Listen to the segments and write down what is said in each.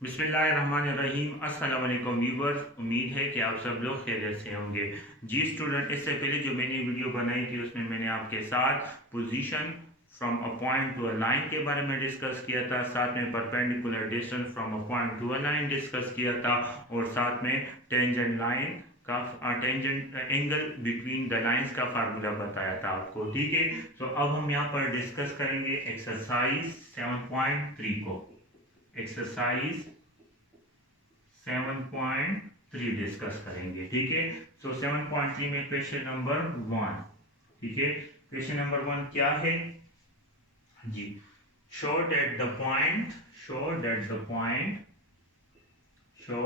बिस्मिल्लाहिर्रहमानिर्रहीम। अस्सलाम वालेकुम व्यूवर्स, उम्मीद है कि आप सब लोग खैरियत से होंगे। जी स्टूडेंट, इससे पहले जो मैंने वीडियो बनाई थी उसमें मैंने आपके साथ position from a point to a line के बारे में डिस्कस किया था, साथ में perpendicular distance from a point to a line discuss किया था, और साथ में टेंजेंट लाइन का tangent angle between the lines का फार्मूला बताया था आपको। ठीक है, तो अब हम यहाँ पर डिस्कस करेंगे एक्सरसाइज 7.3 को। एक्सरसाइज 7.3 डिस्कस करेंगे। ठीक है, सो 7.3 में क्वेश्चन नंबर 1। ठीक है, क्वेश्चन नंबर 1 क्या है जी? Show that the point show that the point show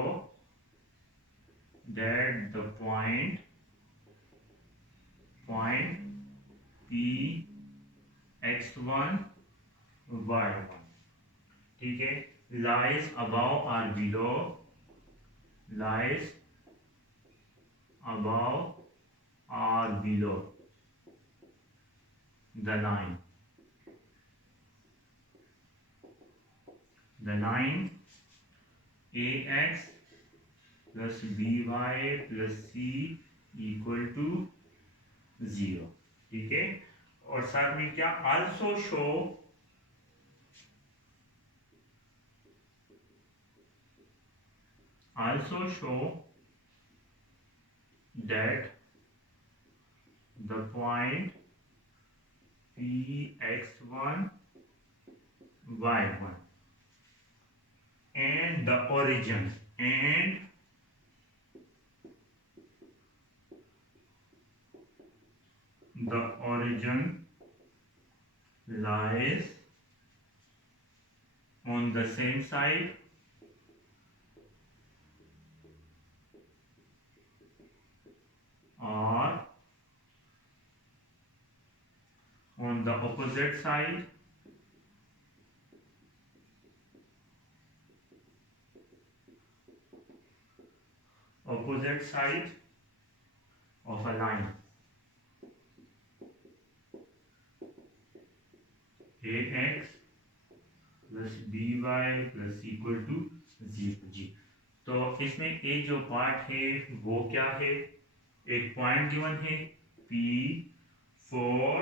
that the point P x1 y1, ठीक है, lies above or below lies above or below the line ax plus by plus c equal to 0। ठीक है, और साथ में क्या also show that the point Px1 y1 and the origin lies on the same side or on the opposite side of a line ax plus by plus equal to 0 जी। तो इसमें एक जो पार्ट है वो क्या है? एक पॉइंट गिवन है P 4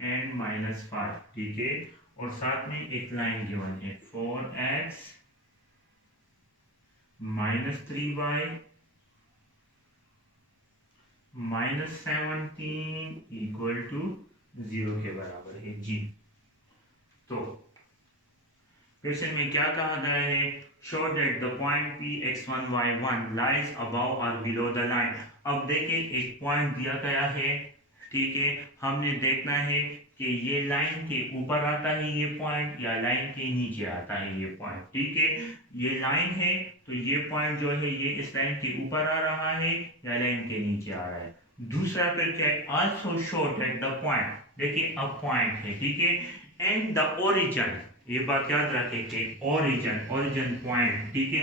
and -5, ठीक है, और साथ में एक लाइन गिवन है 4x -3y -17 इक्वल टू 0 के बराबर है जी। तो क्वेश्चन में क्या कहा गया है? Show that the point P x1 y1 lies above और बिलो द लाइन। अब देखिए, एक पॉइंट दिया गया है, ठीक है, हमने देखना है कि ये लाइन के ऊपर आता है ये पॉइंट या लाइन के नीचे आता है ये पॉइंट। ठीक है, ये लाइन है तो ये पॉइंट जो है ये इस लाइन के ऊपर आ रहा है या लाइन के नीचे आ रहा है। दूसरा फिर क्या है? Also show that the point, देखिए अब पॉइंट है, ठीक है, एंड द ओरिजिन, ये बात याद रखेंगे, ओरिजिन पॉइंट, ठीक है,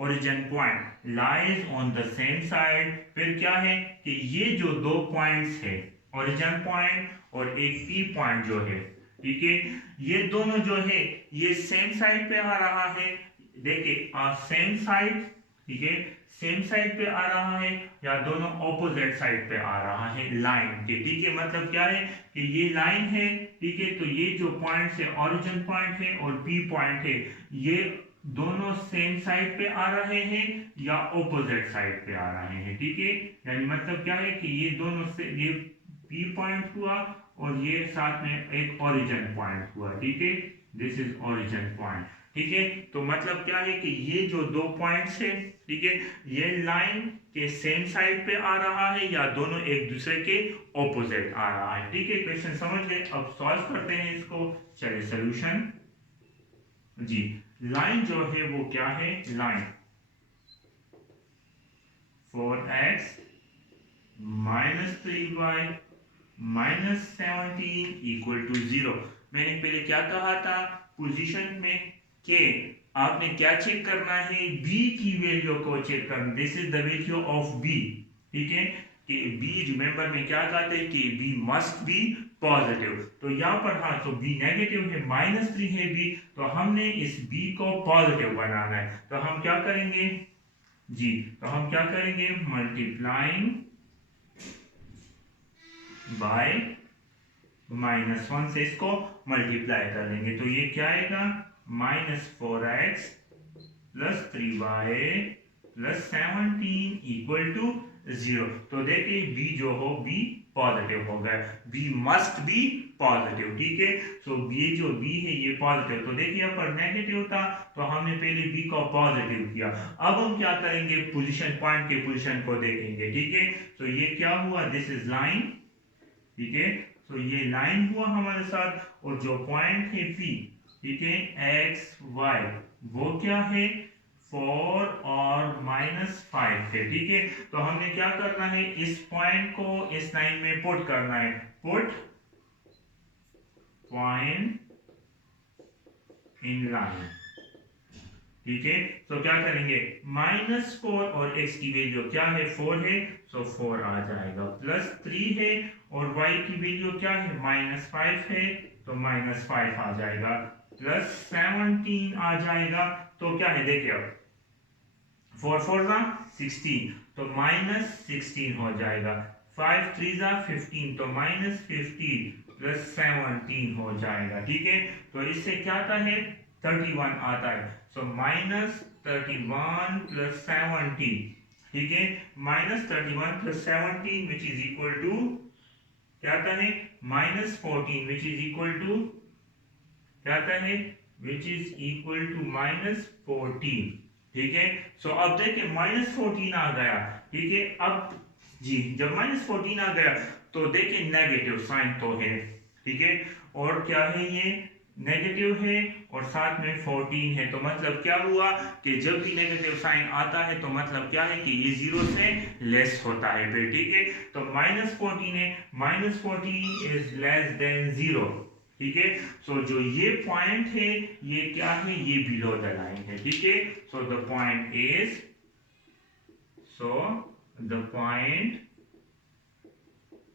origin point lies on the same side. फिर क्या है कि ये जो दो पॉइंट्स है, ओरिजिन पॉइंट और एक पी पॉइंट जो है, ठीक है, ये दोनों जो है ये सेम साइड पे आ रहा है। देखिए सेम साइड, ठीक है, सेम साइड पे आ रहा है या दोनों ऑपोजिट साइड पे आ रहा है लाइन के। ठीक है, मतलब क्या है कि ये लाइन है, ठीक है, तो ये जो पॉइंट्स है ओरिजिन पॉइंट है और पी पॉइंट है, ये दोनों सेम साइड पे आ रहे हैं या ऑपोजिट साइड पे आ रहे हैं। ठीक है, यानी मतलब क्या है कि ये दोनों से ये पी पॉइंट हुआ और ये साथ में एक ओरिजिन पॉइंट हुआ। ठीक है, दिस इज ओरिजिन पॉइंट। ठीक है, तो मतलब क्या है कि ये जो दो पॉइंट्स है, ठीक है, ये लाइन के सेम साइड पे आ रहा है या दोनों एक दूसरे के ऑपोजिट आ रहा है। ठीक है, क्वेश्चन समझ गए? अब सॉल्व करते हैं इसको। चलिए सॉल्यूशन जी। लाइन जो है वो क्या है? Line 4x -3y -17 equal to 0। मैंने पहले क्या कहा था पोजीशन में के आपने क्या चेक करना है? b की वैल्यू को चेक करना। This is the value of b, ठीक है, कि b, रिमेंबर में क्या कहते हैं कि b मस्ट बी पॉजिटिव। तो यहाँ पर हाँ, तो b नेगेटिव है, -3 है b, तो हमने इस b को पॉजिटिव बनाना है। तो हम क्या करेंगे जी, तो हम क्या करेंगे, मल्टीप्लाइंग बाय -1 से इसको मल्टीप्लाई कर लेंगे। तो ये क्या आएगा, -4x plus 3y plus 17 equal to 0। तो देखिए b जो हो b पॉजिटिव हो गया, b मस्ट बी पॉजिटिव, ठीक है। सो ये जो b है ये पॉजिटिव, तो देखिए यहाँ पर नेगेटिव था तो हमने पहले b को पॉजिटिव किया। अब हम क्या करेंगे, पोजीशन पॉइंट के पोजीशन को देखेंगे, ठीक है। तो ये क्या हुआ, दिस इज लाइन, ठीक है। तो ये लाइन हुआ हमारे साथ, और जो पॉइंट है p, ठीक है, x y, वो क्या है 4 और -5 है, ठीक है। तो हमने क्या करना है, इस पॉइंट को इस लाइन में पुट करना है, पुट पॉइंट इन लाइन, ठीक है। तो क्या करेंगे, -4 और x की वैल्यू क्या है 4 है, सो 4 आ जाएगा, प्लस 3 है और y की वैल्यू क्या है -5 है, तो -5 आ जाएगा, प्लस 17 आ जाएगा। तो क्या है देखिए, अब 4 4 जा 16, तो -16 हो जाएगा, 5 3 जा 15, तो -15 प्लस 17 हो जाएगा, ठीक है। तो इससे क्या आता है, 31 आता है, सो -31 प्लस 17, ठीक है, -31 plus 17 which is equal to क्या आता है, -14 विच इज इक्वल टू क्या आता है, विच इज इक्वल टू -14, ठीक है। सो अब देखिए -14 आ गया, ठीक है। अब जी जब -14 आ गया तो देखिए नेगेटिव साइन तो है, ठीक है, और क्या है ये नेगेटिव है और साथ में 14 है, तो मतलब क्या हुआ कि जब भी नेगेटिव साइन आता है तो मतलब क्या है कि ये 0 से लेस होता है फिर, ठीक है। तो -14 है, -14 इज लेस देन 0, ठीक है। सो जो ये पॉइंट है ये क्या है, ये बिलो द लाइन है, ठीक है। So the point is, so the point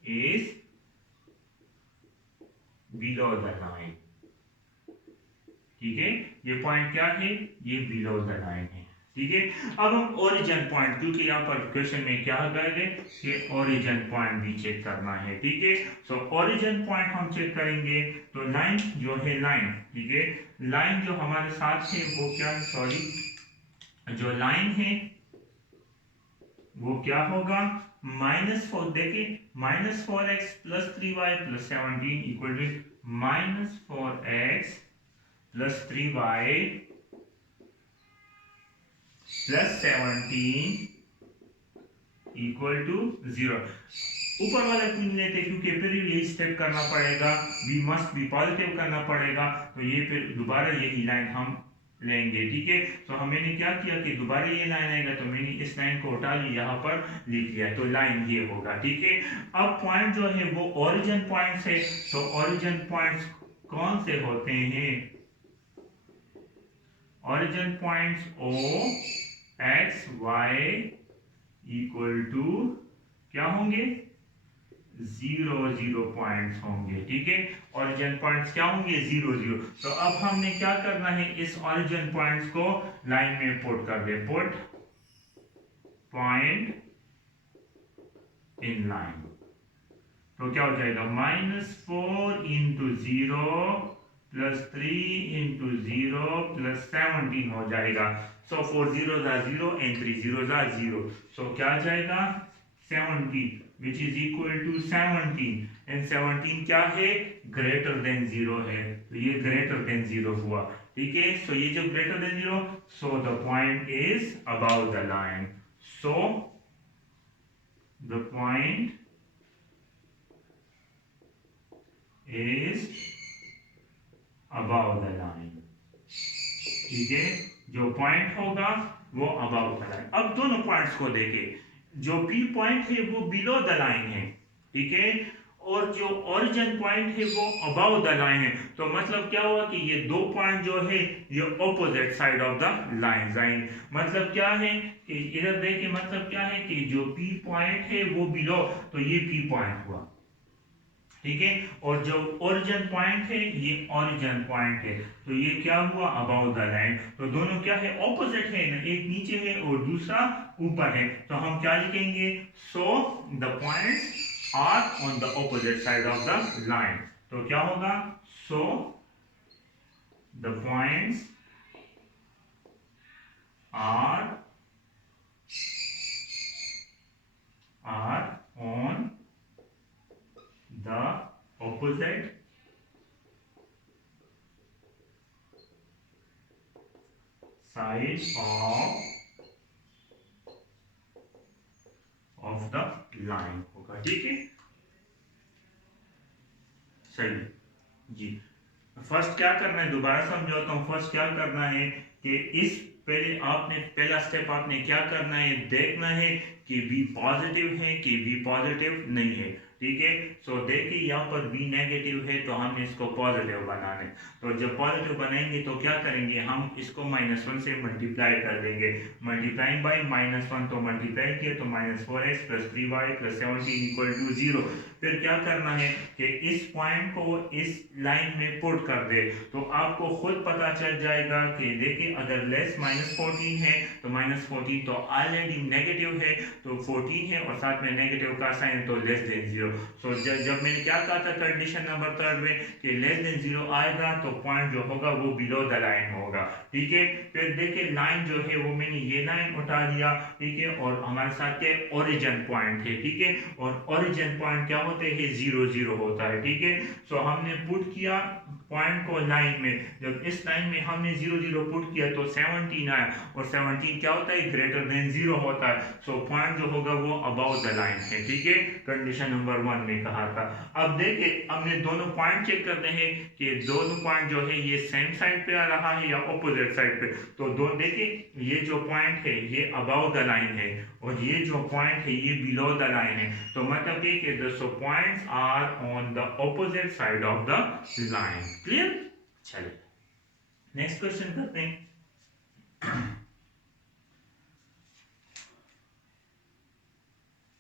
is below the line, ठीक है। ये पॉइंट क्या है, ये बिलो द लाइन है, ठीक है। अब हम ओरिजिन पॉइंट, क्योंकि यहाँ पर क्वेश्चन में क्या करेंगे कि ओरिजिन पॉइंट भी चेक करना है, ठीक है। सो ओरिजिन पॉइंट हम चेक करेंगे, तो लाइन जो है लाइन, ठीक है, लाइन जो हमारे साथ है वो क्या है, सॉरी, जो लाइन है वो क्या होगा, -4, देखिए -4x plus 3y plus 17 equal to -4x plus 3y plus 17 equal to 0। ऊपर वाला क्यों नहीं लेते, क्योंकि फिर यही स्टेप करना पड़ेगा, वी मस्ट बी पॉजिटिव करना पड़ेगा, तो ये फिर दोबारा यही लाइन हम लेंगे, ठीक है। तो हम मैंने क्या किया कि दोबारा ये लाइन आएगा तो मैंने इस लाइन को उठा लिया, यहाँ पर लिख लिया, तो लाइन ये होगा, ठीक है। अब पॉइंट जो है वो ओरिजिन पॉइंट से, तो ओरिजिन पॉइंट्स कौन से होते हैं, origin points O x y equal to क्या होंगे, 0 0 पॉइंट्स होंगे, ठीक है। ओरिजिन पॉइंट्स क्या होंगे, 0 0। तो अब हमने क्या करना है, इस ओरिजिन पॉइंट्स को लाइन में पुट कर दे, पुट पॉइंट इन लाइन, तो क्या हो जाएगा, -4 इंटू 0 प्लस 3 इंटू 0 प्लस 17 हो जाएगा। सो 4 0 0 एंड 3 0 0, सो क्या आ जाएगा 70 which is equal to 17, and 17 क्या है, ग्रेटर देन 0 है, तो ये ग्रेटर देन 0 हुआ, ठीक है। सो ये जो greater than 0, so the point is about the line, so the point is about the line, ठीक है। जो पॉइंट होगा वो अबाउट द लाइन। अब दोनों पॉइंट्स को देखें, जो P पॉइंट है वो बिलो द लाइन है, ठीक है, और जो ओरिजिन पॉइंट है वो अबाउ द लाइन है। तो मतलब क्या हुआ कि ये दो पॉइंट जो है ये opposite side of the line आएंगे। मतलब क्या है कि इधर देखिए, मतलब क्या है कि जो P पॉइंट है वो बिलो, तो ये P पॉइंट हुआ, ठीक है। और जो ओरिजिन पॉइंट है ये ओरिजिन पॉइंट है, तो ये क्या हुआ अबाउट द लाइन, तो दोनों क्या है ऑपोजिट है ना, एक नीचे है और दूसरा ऊपर है, तो हम क्या लिखेंगे, so the points are on the opposite side of the line, तो क्या होगा, so the points are on the opposite side of the line होगा, ठीक है। सही जी। फर्स्ट क्या करना है, दोबारा समझाता हूँ, फर्स्ट क्या करना है कि इस पहले आपने पहला स्टेप आपने क्या करना है, देखना है कि बी पॉजिटिव है कि बी पॉजिटिव नहीं है, ठीक है। सो देखिए यहाँ पर बी नेगेटिव है तो हमने इसको पॉजिटिव बनाना है, तो जब पॉजिटिव बनाएंगे तो क्या करेंगे, हम इसको -1 से मल्टीप्लाई कर देंगे, मल्टीप्लाइंग बाय -1, तो मल्टीप्लाई किया तो -4x + 3y + 17 = 0। फिर क्या करना है कि इस पॉइंट को इस लाइन में पुट कर दे, तो आपको खुद पता चल जाएगा कि देखिए अगर लेस -14 है तो -14 तो ऑलरेडी नेगेटिव है, तो 14 है और साथ में नेगेटिव का साइन तो लेस देन 0। सो जब मैंने क्या कहा था कंडीशन नंबर 3 में कि लेस देन 0 आएगा तो पॉइंट जो होगा वो बिलो द लाइन होगा, ठीक है। फिर देखिए लाइन जो है वो मैंने ये लाइन उठा दिया, ठीक है, और हमारे साथ के ओरिजिन पॉइंट है, ठीक है, और ओरिजिन पॉइंट क्या होते हैं, 0 0 होता है, ठीक है। सो हमने पुट किया पॉइंट को लाइन में, जब इस लाइन में हमने 0 0 पुट किया तो 17 आया, और 17 क्या होता है, ग्रेटर देन 0 होता है, सो पॉइंट जो होगा वो अबाउट द लाइन है, ठीक है, कंडीशन नंबर 1 में कहा था। अब देखिए हमने दोनों पॉइंट चेक करते हैं कि दोनों पॉइंट जो है ये सेम साइड पे आ रहा है या ऑपोजिट साइड पे, तो दो देखिए ये जो पॉइंट है ये अबाउट द लाइन है और ये जो पॉइंट है ये बिलो द लाइन है, तो मतलब ये कि so points are on the opposite side of the line, clear. चलिए नेक्स्ट क्वेश्चन करते हैं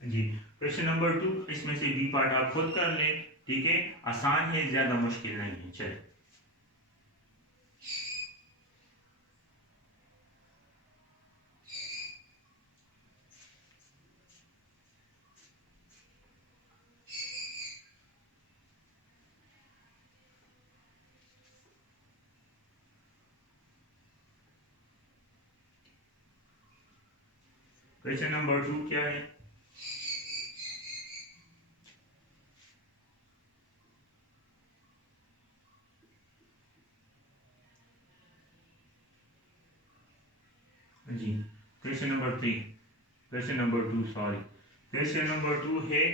जी। क्वेश्चन नंबर 2, इसमें से बी पार्ट आप खुद कर लें, ठीक है, आसान है, ज्यादा मुश्किल नहीं है। चलिए क्वेश्चन नंबर 2 क्या है, जी। Question number 3, question number 2 sorry, question number 2 है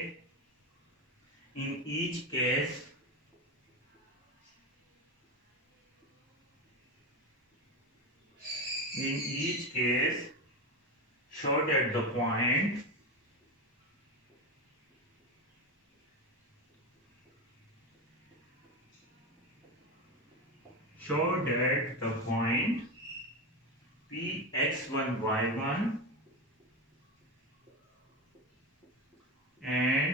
in each case show that the point Px1 y1 and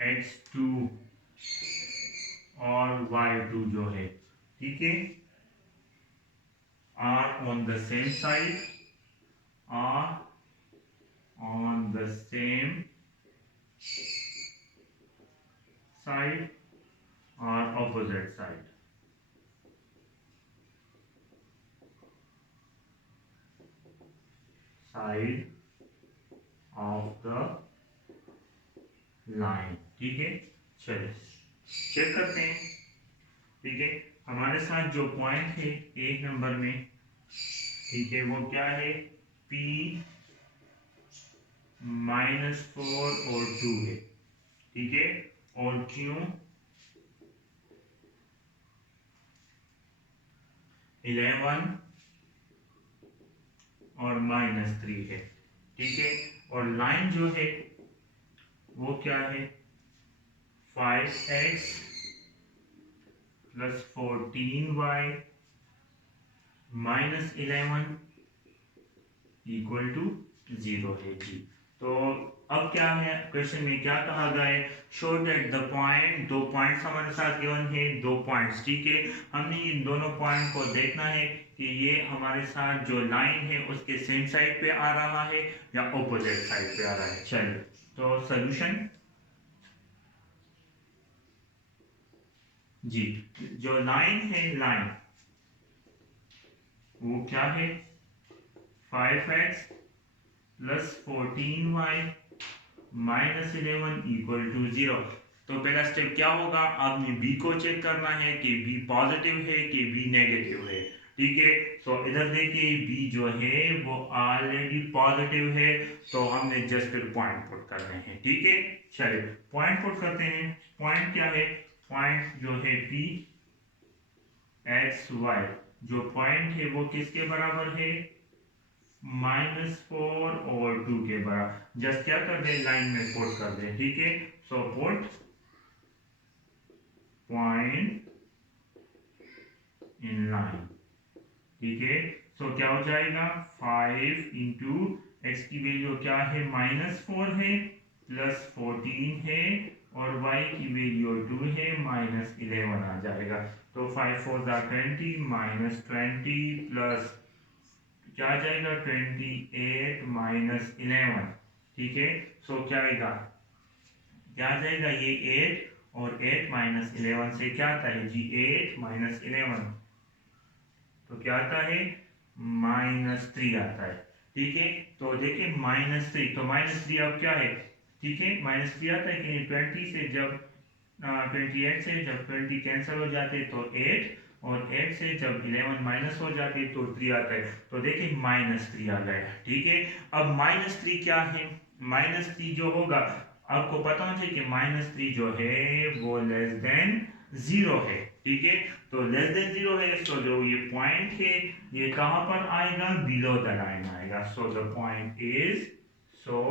Qx2 और y2 जो है, ठीक है, are on the same side, are on the same side or opposite side, side of the line, ठीक है। चलिए check करते हैं, ठीक है, हमारे साथ जो पॉइंट है एक नंबर में, ठीक है, वो क्या है, P -4 और 2 है, ठीक है, और Q 11 और -3 है, ठीक है, और लाइन जो है वो क्या है, 5x + 14y -11 = 0 है जी। तो अब क्या है क्वेश्चन में क्या कहा गया है, शो दैट द पॉइंट, दो पॉइंट्स हमारे साथ गिवन है, दो पॉइंट्स, ठीक है। हमने इन दोनों पॉइंट को देखना है कि ये हमारे साथ जो लाइन है उसके सेम साइड पे आ रहा है या ऑपोजिट साइड पे आ रहा है। चलिए तो सोल्यूशन जी, जो लाइन है, लाइन वो क्या है, 5x plus 14y minus 11 equal to 0। तो पहला स्टेप क्या होगा, आपने b को चेक करना है कि b पॉजिटिव है कि b नेगेटिव है, ठीक है। तो इधर देखिए b जो है वो ऑलरेडी पॉजिटिव है, तो हमने जस्ट फिर पॉइंट पुट करने हैं, ठीक है। चलिए पॉइंट पुट करते हैं। पॉइंट क्या है, पॉइंट जो है p एक्स वाई, जो पॉइंट है वो किसके बराबर है, -4 और 2 के बराबर। जस्ट क्या कर दे, लाइन में पुट कर दे, ठीक है। So put point in line, ठीक है। सो क्या हो जाएगा, 5 इंटू एक्स की वैल्यू क्या है, -4 है, प्लस 14 है, और y की वैल्यू 2 है, -11 आ जाएगा। तो 5 4 20, -20 प्लस क्या आ जाएगा, 28 -11, ठीक है। सो क्या आएगा, क्या आ जाएगा, ये 8 और 8 -11 से क्या आता है जी, 8 -11, तो क्या आता है, -3 आता है, ठीक है। तो देखिए -3, तो -3 अब क्या है, ठीक है, -3 आता है कि 20 से जब 28 से जब 20 कैंसिल हो जाते तो 8, और 8 से जब 11 माइनस हो जाती तो 3 आता है। तो देखिए -3 आ गया, ठीक है। अब -3 क्या है, -3 जो होगा, आपको पता होना चाहिए कि -3 जो है वो लेस देन 0 है, ठीक है। तो लेस देन 0 है, सो जो ये पॉइंट है ये कहां पर आएगा, बिलो द लाइन आएगा। So the point is, so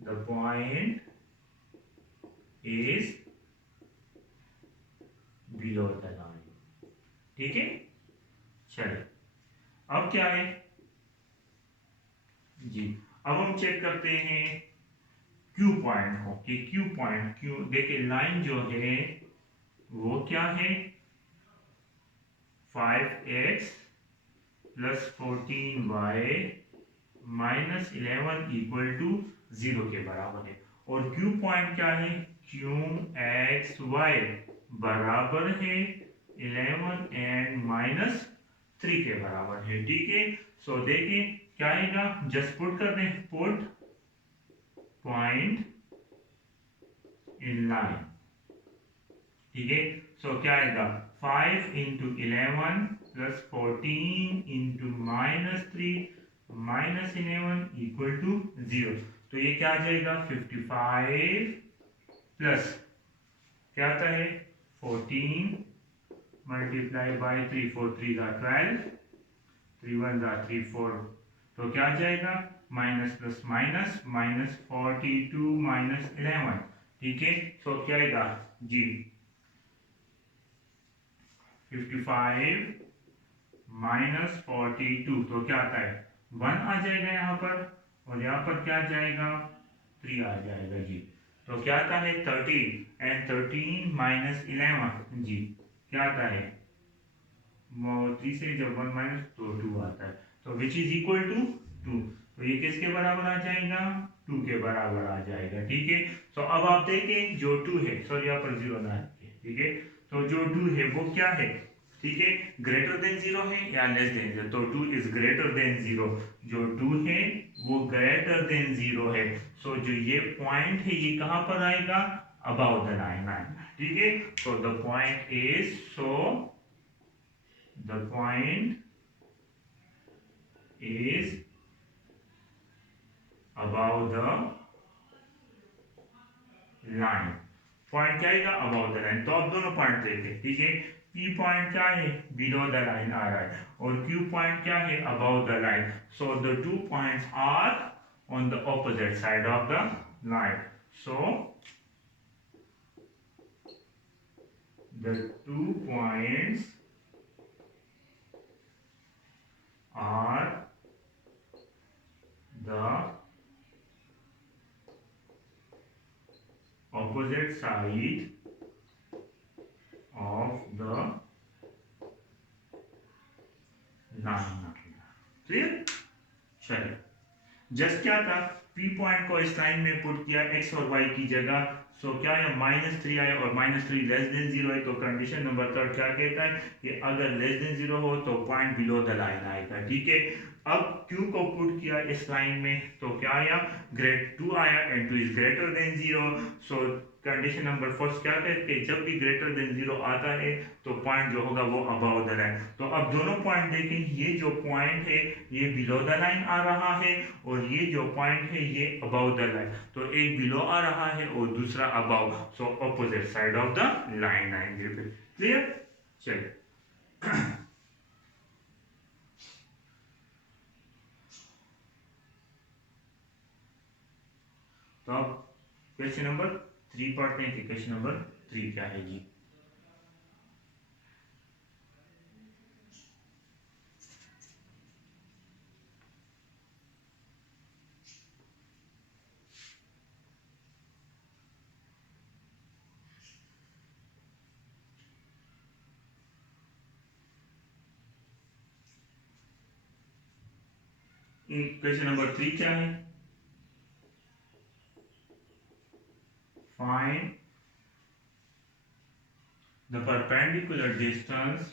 the point is below the line, ठीक है। चलिए अब क्या है जी, अब हम चेक करते हैं क्यू पॉइंट हो कि क्यू पॉइंट, क्यू देखिए लाइन जो है वो क्या है, 5x plus 14y minus 11 equal to 0 के बराबर है। और क्यू पॉइंट क्या है, क्यू एक्स वाई बराबर है 11 एंड -3 के बराबर है, ठीक है। सो देखिए क्या आएगा, जस्ट पुट कर दें, पुट पॉइंट इन लाइन, ठीक है। सो क्या आएगा, 5 into 11 plus 14 into -3 -11 equal to 0। तो ये क्या आ जाएगा, 55 प्लस क्या आता है 14 मल्टीप्लाई बाई 3, 4 3 12, 3 1 3 4, तो क्या आ जाएगा, माइनस प्लस माइनस -42 -11, ठीक है। सो क्या आएगा जी, 55 -42, तो क्या आता है 1 आ जाएगा यहाँ पर, और यहाँ पर क्या आ जाएगा, 3 आ जाएगा जी। तो क्या आता है 13 एंड 13 -11 जी, क्या आता है 3 से जब 1 माइनस तो 2 आता है, तो विच इज इक्वल टू 2। तो ये किसके बराबर आ जाएगा, 2 के बराबर आ जाएगा, ठीक है। तो अब आप देखें जो 2 है, सॉरी यहाँ पर 0 ना है, ठीक है। तो जो 2 है वो क्या है, ठीक है, ग्रेटर देन 0 है या लेस देन 0, तो 2 इज ग्रेटर देन 0, जो 2 है वो ग्रेटर देन 0 है। सो जो ये पॉइंट है ये कहां पर आएगा, अबाउट द लाइन आएगा, ठीक है। So the point is, so the point is above the line, point क्या आएगा, अबाउट द लाइन। तो अब दोनों पॉइंट देखें, ठीक है। P पॉइंट क्या है, बिलो द लाइन आ रहा है, और Q पॉइंट क्या है, about the line. So the two points are on the opposite side of the line, so the 2 points are the opposite side of the line. Clear? चलिए, just क्या था, P point को इस line में put किया x और Y की जगह, सो क्या है -3 आया और -3 लेस देन 0 है, तो कंडीशन नंबर 3 क्या कहता है कि अगर लेस देन 0 हो तो पॉइंट बिलो द लाइन आएगा, ठीक है। अब Q को पुट किया इस लाइन में तो क्या आया, ग्रेड 2 आया and 2 is greater than 0, so condition number first क्या कहते हैं, जब भी ग्रेटर देन 0 आता है तो पॉइंट जो होगा वो अबव द लाइन। तो अब दोनों पॉइंट देखें, ये जो पॉइंट है ये बिलो द लाइन आ रहा है और ये जो पॉइंट है ये अबव द लाइन, तो एक बिलो आ रहा है और दूसरा above, so opposite side of the line आएंगे। क्लियर? चलिए, तो अब क्वेश्चन नंबर 3 पढ़ते हैं कि क्वेश्चन नंबर 3 क्या है जी। क्वेश्चन नंबर 3 क्या है, find the perpendicular distance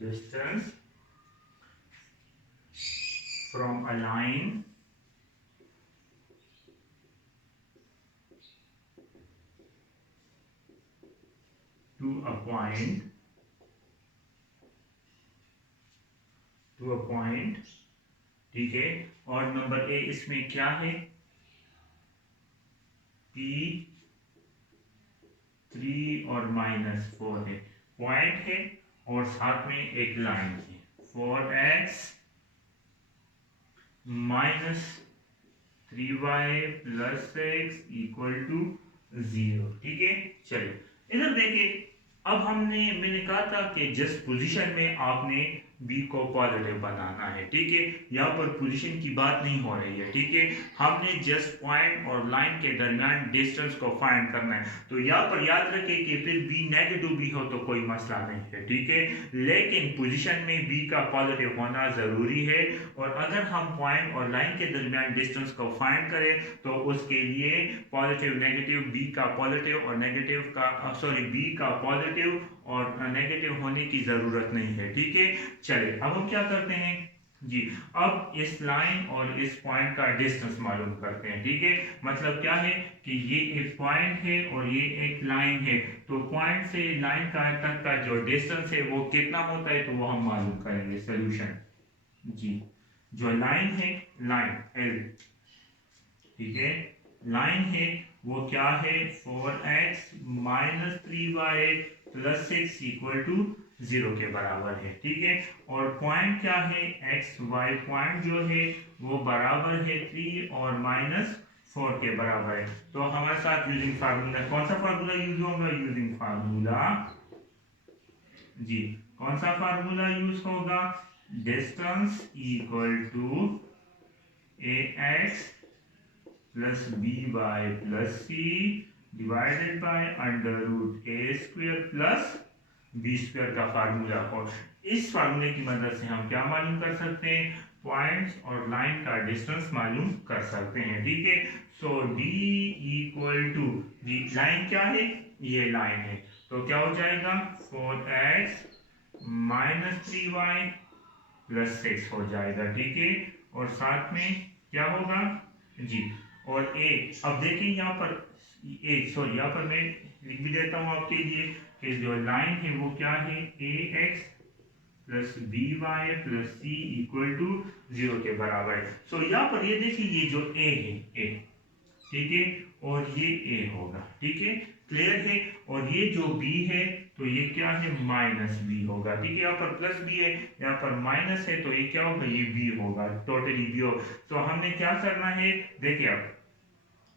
distance from a line to a point, ठीक है। और नंबर ए इसमें क्या है, P3 और -4 है, पॉइंट है और साथ में एक लाइन है, 4x - 3y + x = 0, ठीक है। चलिए इधर देखिए, अब मैंने कहा था कि जस्ट पोजीशन में आपने बी को पॉजिटिव बनाना है, ठीक है। यहाँ पर पोजीशन की बात नहीं हो रही है, ठीक है। हमने जस्ट पॉइंट और लाइन के दरमियान डिस्टेंस को फाइंड करना है, तो यहाँ पर याद रखें कि फिर बी नेगेटिव भी हो तो कोई मसला नहीं है, ठीक है। लेकिन पोजीशन में बी का पॉजिटिव होना जरूरी है, और अगर हम पॉइंट और लाइन के दरमियान डिस्टेंस को फाइंड करें तो उसके लिए पॉजिटिव नेगेटिव, बी का पॉजिटिव और नेगेटिव का बी का पॉजिटिव और नेगेटिव होने की जरूरत नहीं है, ठीक है। चलिए अब हम क्या करते हैं जी, अब इस लाइन और इस पॉइंट का डिस्टेंस मालूम करते हैं, ठीक है। मतलब क्या है कि ये एक पॉइंट है और ये एक लाइन है, तो पॉइंट से लाइन का तक का जो डिस्टेंस है वो कितना होता है तो वो हम मालूम करेंगे सॉल्यूशन जी। जो लाइन है, लाइन एल, ठीक है, लाइन है वो क्या है, 4x - 3y + 6 = 0 के बराबर है, ठीक है। और पॉइंट क्या है, x y पॉइंट जो है वो बराबर है 3 और -4 के बराबर है। तो हमारे साथ यूजिंग फार्मूला, कौन सा फार्मूला यूज होगा, यूजिंग फार्मूला जी, कौन सा फार्मूला यूज होगा, distance = ax + by + c divided by √a² + b² का फार्मूला। और इस फार्मूले की मदद से हम क्या मालूम कर सकते हैं, पॉइंट्स और लाइन का डिस्टेंस मालूम कर सकते हैं, ठीक है। सो d = लाइन क्या है, ये लाइन है, तो क्या हो जाएगा 4x - 3y + 6 हो जाएगा, ठीक है। और साथ में क्या होगा जी, और ए, अब देखिए यहाँ पर यहाँ पर मैं लिख भी देता हूँ आपके लिए कि जो लाइन है वो क्या है, ax + by + c = 0 के बराबर है। सो यहाँ पर ये देखिए, ये जो a है, a, ठीक है, और ये a होगा, ठीक है, क्लियर है। और ये जो b है तो ये क्या है, -b होगा, ठीक है। यहाँ पर +b है, यहाँ पर माइनस है, तो ये क्या होगा, ये b होगा, टोटली b होगा। तो हमने क्या करना है, देखिए अब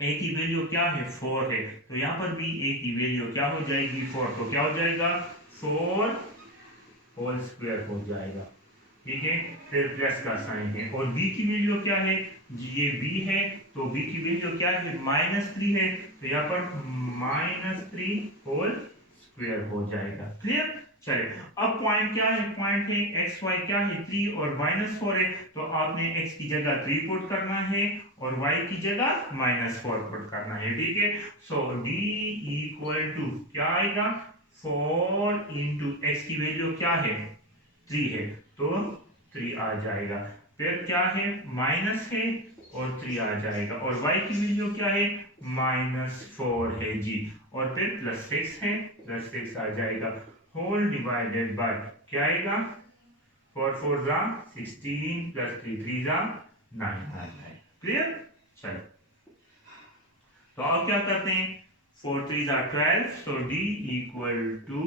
ए की वैल्यू क्या है 4 है, तो यहाँ पर भी ए की वैल्यू क्या हो जाएगी 4, तो क्या हो जाएगा 4 होल स्क्वायर हो जाएगा। ठीक है, फिर प्लस का साइन है और b की वैल्यू क्या है, ये b है तो b की वैल्यू क्या है -3 है, तो यहाँ पर -3 होल स्क्वायर हो जाएगा। क्लियर। चलिए अब पॉइंट क्या है, पॉइंट है एक्स वाई क्या है 3 और -4 है, तो आपने x की जगह 3 पुट करना है और y की जगह -4 पुट करना है। ठीक है, सो d इक्वल टू क्या आएगा 4 इंटू एक्स की वैल्यू क्या है 3 है, तो 3 आ जाएगा, फिर क्या है माइनस है और 3 आ जाएगा और y की वैल्यू क्या है -4 है जी, और फिर +6 है, +6 आ जाएगा, होल डिवाइडेड बाय क्या आएगा 4 4 जा 16 +3 3 जा 9 आ जाएगा। क्लियर। चलो तो अब क्या करते हैं 4 3 जा 12, तो d इक्वल टू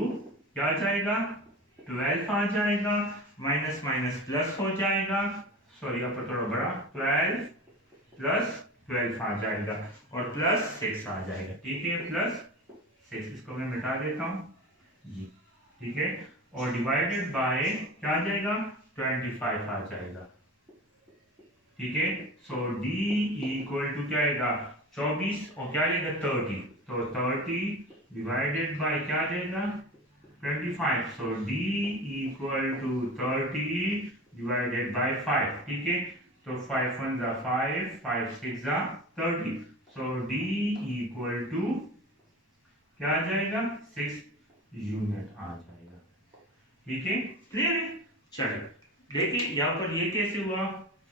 क्या आ जाएगा 12 आ जाएगा, माइनस माइनस प्लस हो जाएगा, सॉरी यहाँ पर थोड़ा बड़ा 12 प्लस 12 आ जाएगा और +6 आ जाएगा। ठीक है, +6 इसको मैं मिटा देता हूँ जी। ठीक है, और डिवाइडेड बाय क्या आ जाएगा 25 आ जाएगा। ठीक है, सो d इक्वल टू क्या आएगा 24 और क्या आएगा 30, तो 30 डिवाइडेड बाय क्या आ जाएगा 25, so d equal to 30 divided by 5। ठीक है, तो 5 1 जा 5 5 6 जा 30, सो d इक्वल टू क्या आ जाएगा 6 यूनिट आ जाएगा। ठीक है, क्लियर है। चलिए देखिए यहाँ पर ये कैसे हुआ,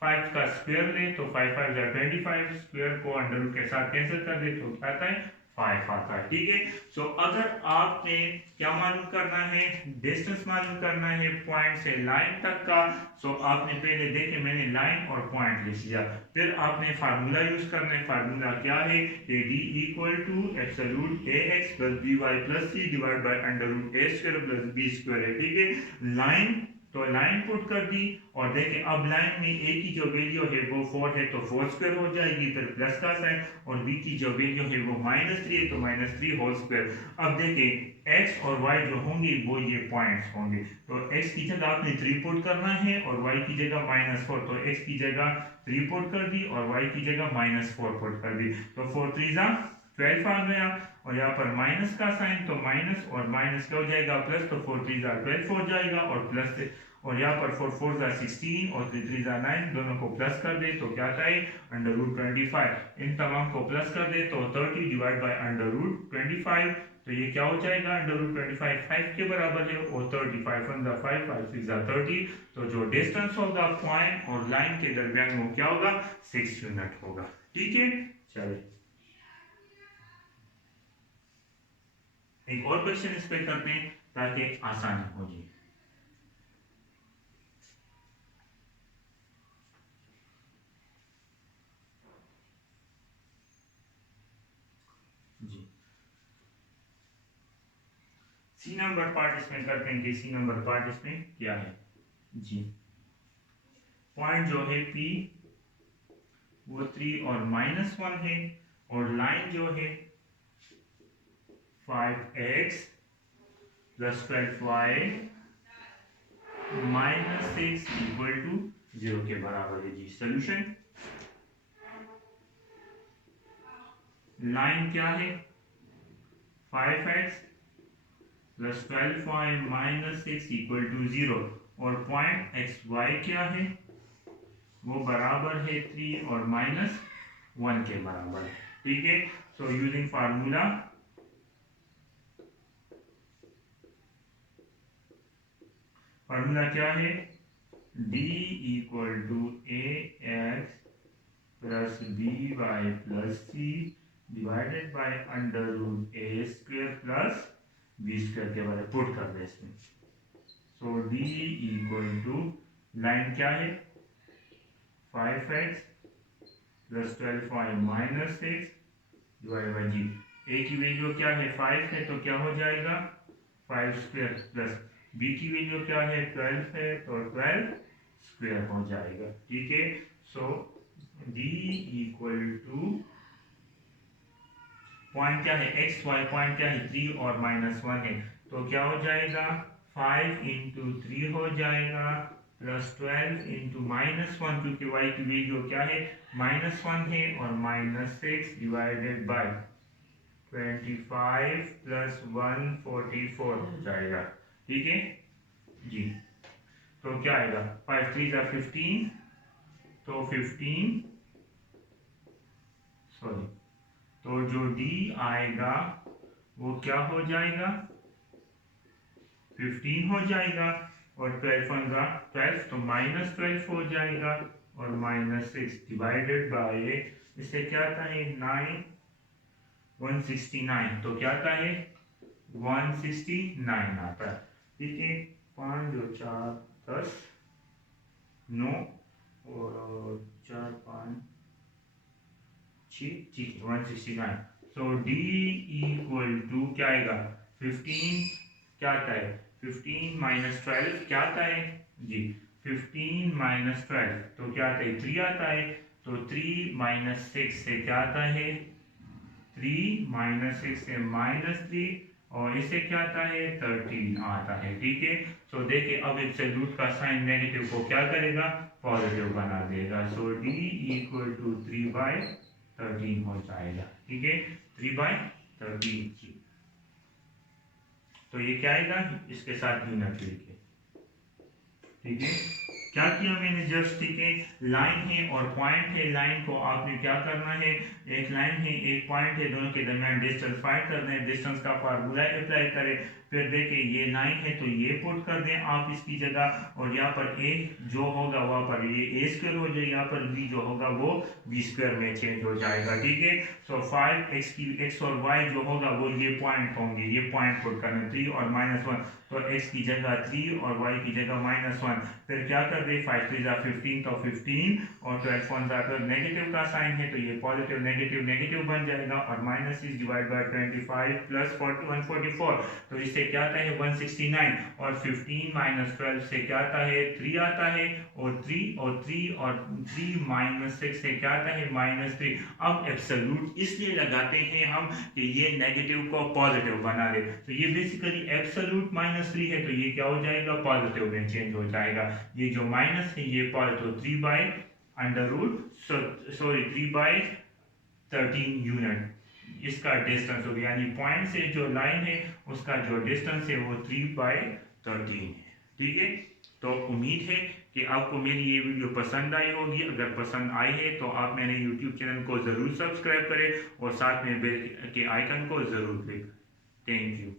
5 का स्क्वायर ले तो 5 5 जा 25, स्क्वायर को अंडर रूट के साथ कैंसिल कर दे तो क्या आता है 5 आता है। ठीक है, सो अगर आपने क्या मालूम करना है, डिस्टेंस मालूम करना है पॉइंट से लाइन तक का, सो आपने पहले देखे मैंने लाइन और पॉइंट लिख लिया, फिर आपने फार्मूला यूज करना है। फार्मूला क्या है, a d equal to absolute a x plus B Y plus c divide by under root A square plus B square है। ठीक है, लाइन तो लाइन पुट कर दी और देखें अब लाइन में ए की जो वैल्यू है वो 4 है तो 4 स्क्वायर हो जाएगी, फिर प्लस का साइन, और बी की जो वैल्यू है वो -3 है तो -3 होल स्क्वायर। अब देखें एक्स और वाई जो होंगे वो ये पॉइंट्स होंगे, तो एक्स की जगह आपने 3 पुट करना है और वाई की जगह -4, तो एक्स की जगह 3 पुट कर दी और वाई की जगह -4 पुट कर दी, तो 4 3 जा 12 आ गया और यहाँ पर माइनस का साइन, तो माइनस और माइनस क्या हो जाएगा प्लस, तो 4 3 जा 12 हो जाएगा और प्लस से, और यहाँ पर 4 4 जा 16 और 3 3 जा 9, दोनों को प्लस कर दे तो क्या आता है अंडर रूट 25, इन तमाम को प्लस कर दे तो 30 डिवाइड बाय अंडर रूट 25, तो ये क्या हो जाएगा अंडर रूट 25 5 के बराबर है और 35 1 जा 5 5 6 जा 30, तो जो डिस्टेंस होगा पॉइंट और लाइन के दरमियान वो क्या होगा 6 यूनिट होगा। ठीक है, चलिए एक और क्वेश्चन इस पे करते हैं ताकि आसानी हो जाए। जी सी नंबर पार्ट इसमें करते हैं कि सी नंबर पार्ट इसमें क्या है जी। पॉइंट जो है P वो 3 और -1 है और लाइन जो है 5x plus 12y -6 equal to 0 के बराबर है जी। सोल्यूशन लाइन क्या है 5x plus 12y -6 equal to 0 और पॉइंट xy क्या है वो बराबर है 3 और -1 के बराबर है। ठीक है, सो यूजिंग फार्मूला क्या है d equal to A x plus B Y plus C divided by under root A square plus B square के बारे पुट कर दे इसमें, so d equal to line क्या है 5x plus 12y -6 divide by जी, ए की value क्या है 5 है तो क्या हो जाएगा 5 स्क्वायर प्लस बी की वैल्यू क्या है 12 है तो 12 स्क्वायर हो जाएगा। ठीक है, सो d इक्वल टू पॉइंट क्या है एक्स वाई, पॉइंट क्या है 3 और -1 है, तो क्या हो जाएगा 5 इंटू 3 हो जाएगा प्लस 12 इंटू -1, क्योंकि y की वैल्यू क्या है -1 है, और -6 डिवाइडेड बाय 25 प्लस 144 हो जाएगा। ठीक है जी। तो क्या आएगा 5 3 जा 15, तो 15 सॉरी, तो जो d आएगा वो क्या हो जाएगा 15 हो जाएगा, और 12 पंद्रह 12 तो -12 हो जाएगा, और -6 डिवाइडेड बाय, इससे क्या आता है 9 169, तो क्या आता है 169 आता है। ठीक है 5 जो 4 10 9 और 4 5 6, ठीक है 169। सो d इक्वल टू क्या आएगा 15, क्या आता है 15 -12 क्या आता है जी 15 -12, तो क्या आता है 3 आता है, तो 3 -6 से क्या आता है 3 -6 से -3, और इससे क्या आता है 13 आता है। ठीक है, सो देखिए अब एब्सोल्यूट का साइन नेगेटिव को क्या करेगा पॉजिटिव बना देगा। सो d इक्वल टू 3/13 हो जाएगा। ठीक है 3/13। तो ये क्या आएगा इसके साथ यूनिट लिखे। ठीक है, क्या किया मैंने जस्ट, ठीक है लाइन है और पॉइंट है, लाइन को आपने क्या करना है, एक लाइन है एक पॉइंट है, दोनों के दरमियान डिस्टेंस फाइंड करना है, डिस्टेंस का फार्मूला अप्लाई करें, फिर देखें ये लाइन है तो ये पुट कर दें आप इसकी जगह, और यहाँ पर a जो होगा वहाँ पर ये a स्क्वायर हो जाएगा, यहाँ पर b जो होगा वो b स्क्वायर में चेंज हो जाएगा। ठीक है, सो 5x की x और y जो होगा वो ये पॉइंट होंगे, ये पॉइंट पुट करना 3 और -1, तो x की जगह 3 और y की जगह -1, फिर क्या कर दे 5 3 जा 15, तो 15 और 12 1 जा, तो नेगेटिव का साइन है तो ये पॉजिटिव नेगेटिव नेगेटिव बन जाएगा, और -6 डिवाइड बाय 25 प्लस 144, तो इससे क्या आता है 169, और 15 -12 से क्या आता है 3 आता है, और 3 और 3 और 3 -6 से क्या आता है -3। अब एब्सोल्यूट इसलिए लगाते हैं हम कि ये नेगेटिव को पॉजिटिव बना दे, तो ये बेसिकली एब्सोल्यूट -3 है, तो ये क्या हो जाएगा पॉजिटिव में चेंज हो जाएगा, ये जो माइनस है ये पॉजिटिव 3/13 यूनिट इसका डिस्टेंस हो गया, यानी पॉइंट से जो लाइन है उसका जो डिस्टेंस है वो 3/13 है। ठीक है, तो उम्मीद है कि आपको मेरी ये वीडियो पसंद आई होगी। अगर पसंद आई है तो आप मेरे YouTube चैनल को ज़रूर सब्सक्राइब करें और साथ में बेल के आइकन को ज़रूर क्लिक करें। Thank you.